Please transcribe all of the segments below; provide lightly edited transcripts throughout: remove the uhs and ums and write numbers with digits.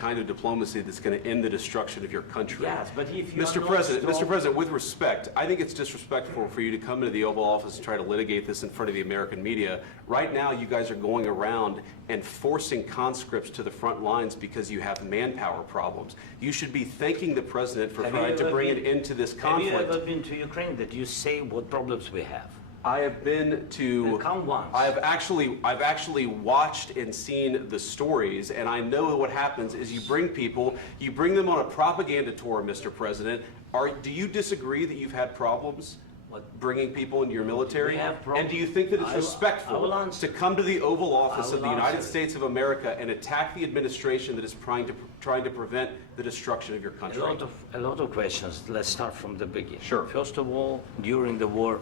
kind of diplomacy that's going to end the destruction of your country. Yes, but if you Mr. are not President, strong- Mr. President, with respect, I think it's disrespectful for you to come into the Oval Office and try to litigate this in front of the American media. Right now, you guys are going around and forcing conscripts to the front lines because you have manpower problems. You should be thanking the President for trying to bring an end to this conflict. Have you ever been to Ukraine that you say what problems we have? I have been to. Come once. I've actually watched and seen the stories, and I know what happens is you bring them on a propaganda tour, Mr. President. Do you disagree that you've had problems bringing people into your military? We have problems. And do you think that it's I will respectful answer. to come to the Oval Office I of will the United answer. States of America and attack the administration that is trying to prevent the destruction of your country? A lot of questions. Let's start from the beginning. Sure. First of all, during the war,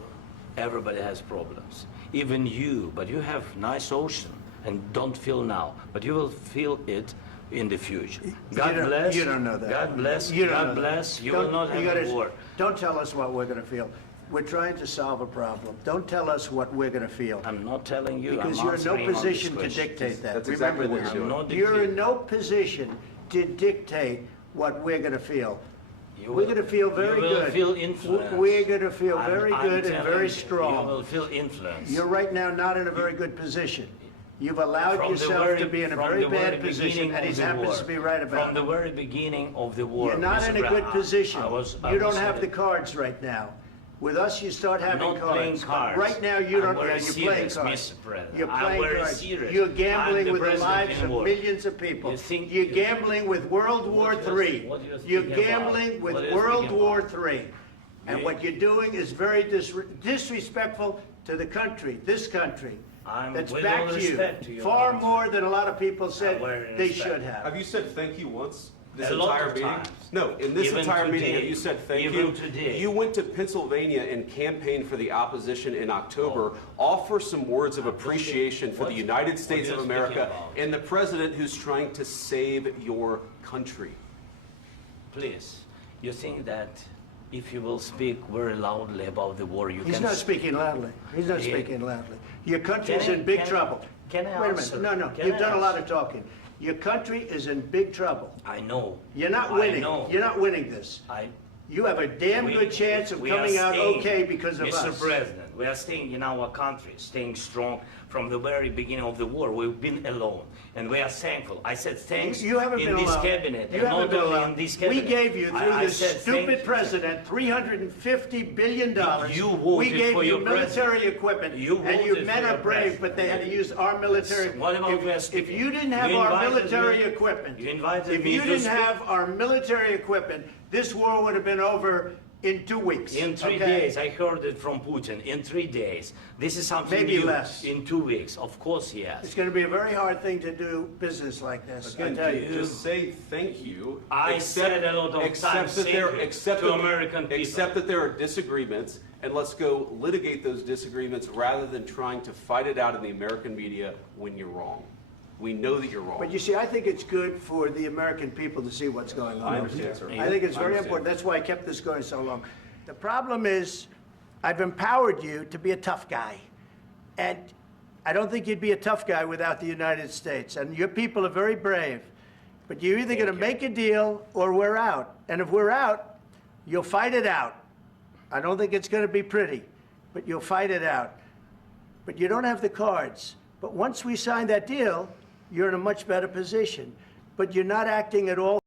everybody has problems. Even you, but you have nice ocean and don't feel now, but you will feel it in the future. God bless. You don't know that. God bless. You don't know God that. bless. You Don't- will not you have gotta- a war. Don't tell us what we're going to feel. We're trying to solve a problem. Don't tell us what we're going to feel. I'm not telling you. Because I'm you're in no answering on this position to question. dictate that. That's Remember exactly what this. you're doing. I'm not You're in dictating. no position to dictate what we're going to feel. You We're will- going to feel very you will good. feel influenced. We're going to feel very I'm good and telling very you, strong. You will feel influence. You're right now not in a very good position. You've allowed From the yourself very- to be in a from very the very bad position, beginning and of he the happens war. to be right about From the it. very beginning of the war. You're not Mr. in a good Brown, position. I You don't was have in the it. cards right now. With us, you start having not playing cards. cards. Right now, you I'm don't. very You're playing serious, cards. Mr. President. You're I'm playing very cards. serious. You're I'm gambling the with the president lives in of war. millions of people. You think- You're gambling with World War What you're- III. what you're You're speaking about? gambling with What you're World speaking War about? III. And You- what you're doing is very disrespectful to the country, this country. I'm That's with back all to you. respect to your Far country. more than a lot of people said very they respect. should have. Have you said thank you once? This A lot entire of meeting? times. No, in this Even entire meeting, today. have you said thank Even you? today. You went to Pennsylvania and campaigned for the opposition in October. Oh. Offer some words of appreciation for the United States you're of speaking America about. and the president who's trying to save your country. Please, you think that if you will speak very loudly about the war, you He's can... not speaking loudly. He's not Yeah. speaking loudly. Your country's Can I- in big can I- trouble. can I Wait a answer? minute. No, Can you've I done a lot answer? of talking. Your country is in big trouble. I know. You're not I winning. know. You're not winning this. You have a damn We- good chance of we are coming out staying, okay because of Mr. us. President, we are staying in our country, staying strong from the very beginning of the war. We've been alone, and we are thankful. I said thanks You haven't in been this alone. cabinet, You and haven't not been only alone. in this We cabinet. gave you, through I this said thank stupid you. president, $350 billion. You voted We gave for you your military president. equipment, You and your voted men for are your brave, president. but they had to use our military. What about we are If speaking? you didn't have You our invited military me- equipment, you invited if me you to didn't speak. have our military equipment, this war would have been over in 2 weeks. In 3 okay? days, I heard it from Putin. In 3 days, this is something Maybe new. less. In 2 weeks, of course, yes. It's going to be a very hard thing to do business like this. I Again, tell you. just say thank you. I said a lot of accept times that thank there- you accept to that- American people. Accept that there are disagreements, and let's go litigate those disagreements rather than trying to fight it out in the American media when you're wrong. We know that you're wrong. But you see, I think it's good for the American people to see what's going on. I understand, sir. I think it's I very understand. important. That's why I kept this going so long. The problem is, I've empowered you to be a tough guy. And I don't think you'd be a tough guy without the United States. And your people are very brave. But you're either going to make a deal or we're out. And if we're out, you'll fight it out. I don't think it's going to be pretty, but you'll fight it out. But you don't have the cards. But once we sign that deal, you're in a much better position. But you're not acting at all